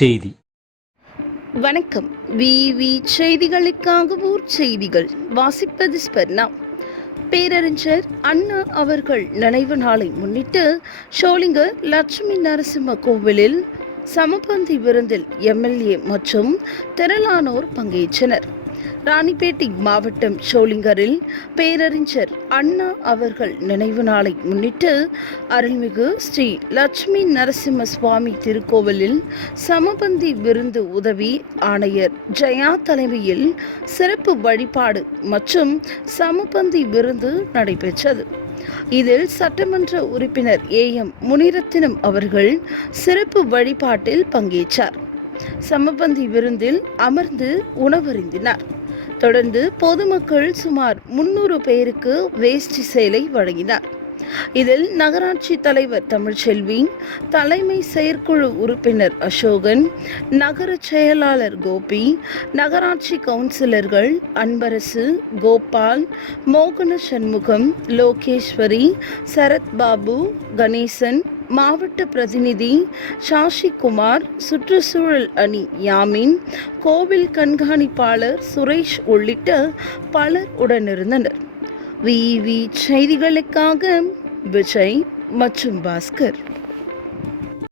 செய்தி. வணக்கம். விவி செய்திகளுக்காக ஊர் செய்திகள். வாசிப்பது ஸ்பர்ணா பேரறிஞர் அண்ணா அவர்கள் நினைவு நாளை முன்னிட்டு ஷோலிங்கர் லட்சுமி நரசிம்ம கோவிலில் சமபந்தி விருந்தில் எம்எல்ஏ மற்றும் திரளானோர் பங்கேற்றனர். ராணிப்பேட்டை மாவட்டம் ஷோலிங்கரில் பேரறிஞர் அண்ணா அவர்கள் நினைவு நாளை முன்னிட்டு அருள்மிகு ஸ்ரீ லட்சுமி நரசிம்ம சுவாமி திருக்கோவிலில் சமபந்தி விருந்து உதவி ஆணையர் ஜெயா தலைமையில் சிறப்பு வழிபாடு மற்றும் சமபந்தி விருந்து நடைபெற்றது. இதில் சட்டமன்ற உறுப்பினர் ஏ எம் முனிரத்தினம் அவர்கள் சிறப்பு வழிபாட்டில் பங்கேற்றார். சமபந்தி விருந்தில் அமர்ந்து உணவருந்தினார். தொடர்ந்து பொதுமக்கள் சுமார் முன்னூறு பேருக்கு வேஷ்டி சேலை வழங்கினார். இதில் நகராட்சி தலைவர் தமிழ்ச்செல்வி தலைமை செயற்குழு உறுப்பினர் அசோகன் நகர செயலாளர் கோபி நகராட்சி கவுன்சிலர்கள் அன்பரசு கோபால் மோகன சண்முகம் லோகேஸ்வரி சரத் பாபு கணேசன் மாவட்ட பிரதிநிதி சாஷிகுமார் சுற்றுச்சூழல் அணி யாமின் கோவில் கண்காணிப்பாளர் சுரேஷ் உள்ளிட்ட பலர் உடனிருந்தனர். விவி செய்திகளுக்காக விஜய் மற்றும் பாஸ்கர்.